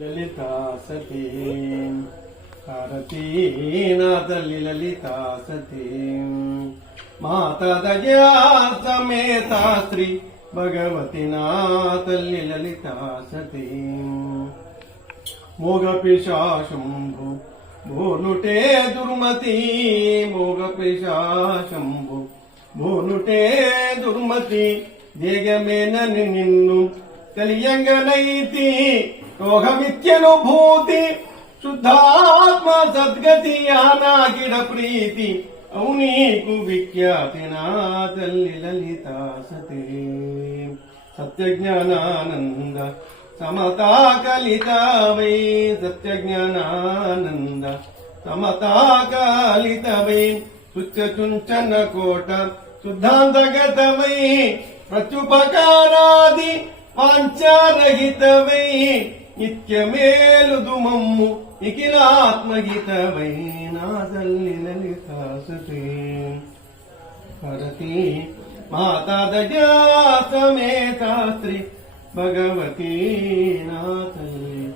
ಲಲಿತಾ ಸತಿ. ಭಾರತೀ ಲಲಿತಾ ಸತಿ. ಮಾತಾ ದಯಾ ಸಮೇತ ಶ್ರೀ ಭಗವತಿ ನಾಥಲ್ಲಿ ಲಲಿತಾ ಸತಿ. ಮೋಗ ಪಿಶಾಶಂಭು ಭೂನುಟೇ ದುರ್ಮತಿ. ಮೋಗ ಪಿಶಾಶಂಭು ಭೂನುಟೇ ದುರ್ಮತಿ. ದೇಗಮೇನ ನಿನ್ನು ಯೋಗಮಿತ್ಯನುಭೂತಿ, ಶುದ್ಧಾತ್ಮ ಸದ್ಗತಿಯಾನಾಗಿಡ ಪ್ರೀತಿ ಅವನೀಗೂ ವಿಖ್ಯಾತಿ ತಲ್ಲಿ ಲಲಿತಾ ಸತೆ ಸತ್ಯಜ್ಞಾನಾನಂದ ಸಮತಾ ಕಲಿತಾ ವೈ ಸತ್ಯಜ್ಞಾನಾನಂದ ಸಮತಾ ಕಲಿತ ವೈ ಸುಚ್ಚ ಚುಂಚನ ಕೋಟ ಶುದ್ಧಾಂತಗತ ವೈ ಪ್ರತ್ಯುಪಕಾರಾದಿ ವಾಂಚಾರಹಿತ ವೈ ನಿತ್ಯ ಮೇಲುದು ಮಮ್ಮು ನಿಖಿಲಾತ್ಮಗೀತ ವೈನಾದಲ್ಲಿ ಲಲಿತಾಸತೆ. ಭರತಿ ಮಾತಾ ದಜಾ ಸಮೇತಾತ್ರಿ ಭಗವತಿ ಭಗವತಿ